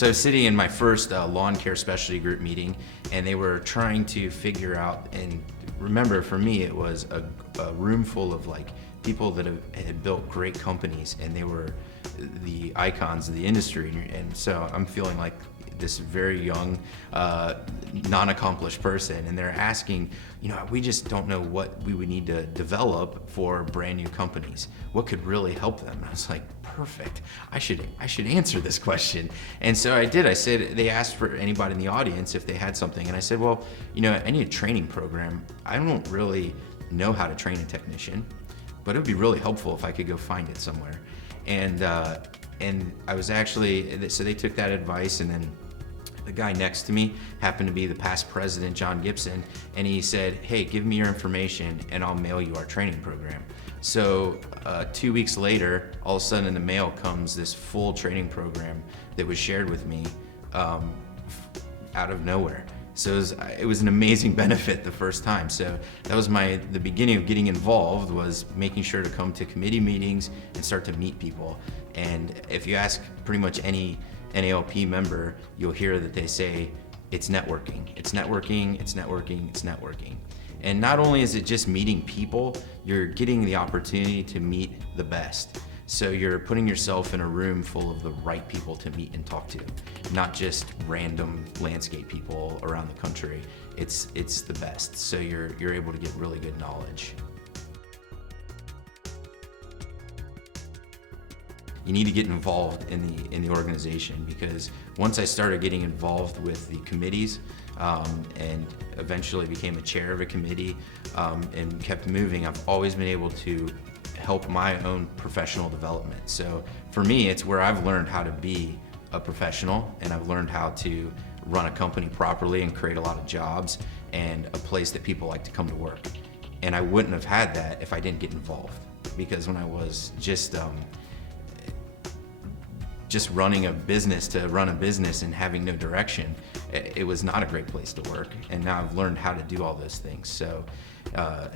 So I was sitting in my first lawn care specialty group meeting, and they were trying to figure out, and remember for me it was a room full of like people that had built great companies, and they were the icons of the industry. And so I'm feeling like this very young, non-accomplished person, and they're asking, we just don't know what we would need to develop for brand new companies. What could really help them? And I was like, perfect. I should answer this question. And so I did. I said, they asked for anybody in the audience if they had something, and I said, well, I need a training program. I don't really know how to train a technician, but it would be really helpful if I could go find it somewhere. And I was actually, so they took that advice, and then the guy next to me happened to be the past president, John Gibson, and he said, hey, give me your information and I'll mail you our training program. So 2 weeks later, all of a sudden in the mail comes this full training program that was shared with me out of nowhere. So it was an amazing benefit the first time. So that was the beginning of getting involved, was making sure to come to committee meetings and start to meet people. And if you ask pretty much any NALP member, you'll hear that they say, it's networking, it's networking, it's networking, it's networking. And not only is it just meeting people, you're getting the opportunity to meet the best. So you're putting yourself in a room full of the right people to meet and talk to, not just random landscape people around the country. It's the best. So you're able to get really good knowledge. You need to get involved in the organization, because once I started getting involved with the committees and eventually became a chair of a committee and kept moving, I've always been able to help my own professional development. So for me, it's where I've learned how to be a professional, and I've learned how to run a company properly and create a lot of jobs and a place that people like to come to work. And I wouldn't have had that if I didn't get involved, because when I was just running a business to run a business and having no direction, it was not a great place to work. And now I've learned how to do all those things. So I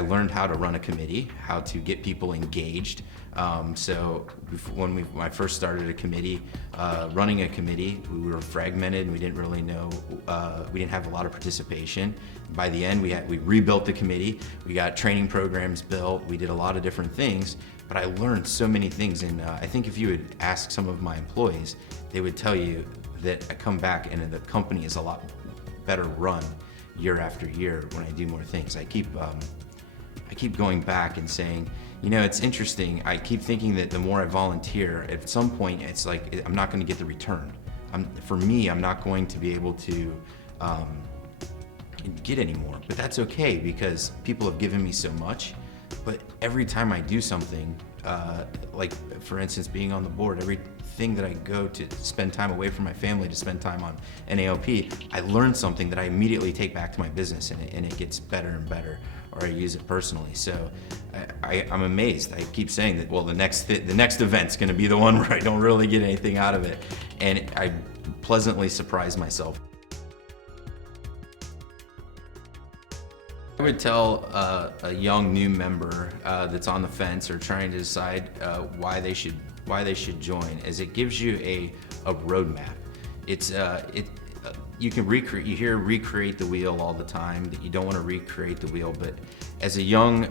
learned how to run a committee, how to get people engaged. So when I first started a committee, running a committee, we were fragmented and we didn't really know, we didn't have a lot of participation. By the end, we rebuilt the committee, we got training programs built, we did a lot of different things, but I learned so many things. And I think if you would ask some of my employees, they would tell you that I come back and the company is a lot better run year after year when I do more things. I keep going back and saying, it's interesting. I keep thinking that the more I volunteer, at some point it's like I'm not going to get the return. For me, I'm not going to be able to get any more, but that's okay, because people have given me so much. But every time I do something, like for instance being on the board, everything that I go to spend time away from my family to spend time on NALP, I learn something that I immediately take back to my business, and it gets better and better, or I use it personally. So I'm amazed. I keep saying that, well, the next event's going to be the one where I don't really get anything out of it, and I pleasantly surprise myself. I would tell a young new member that's on the fence or trying to decide why they should join, is it gives you a roadmap. You can recreate the wheel all the time, that you don't want to recreate the wheel, but as a young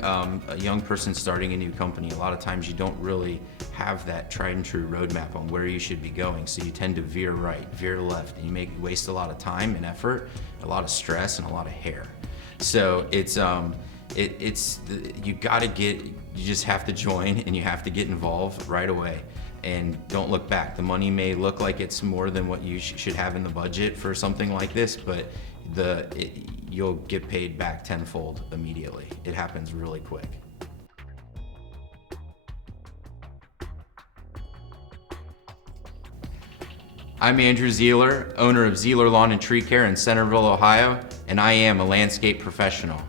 person starting a new company, a lot of times you don't really have that tried and true roadmap on where you should be going. So you tend to veer right, veer left, and you waste a lot of time and effort, a lot of stress, and a lot of hair. So you just have to join, and you have to get involved right away, and don't look back. The money may look like it's more than what you should have in the budget for something like this, but you'll get paid back tenfold immediately. It happens really quick. I'm Andrew Ziehler, owner of Ziehler Lawn and Tree Care in Centerville, Ohio, and I am a landscape professional.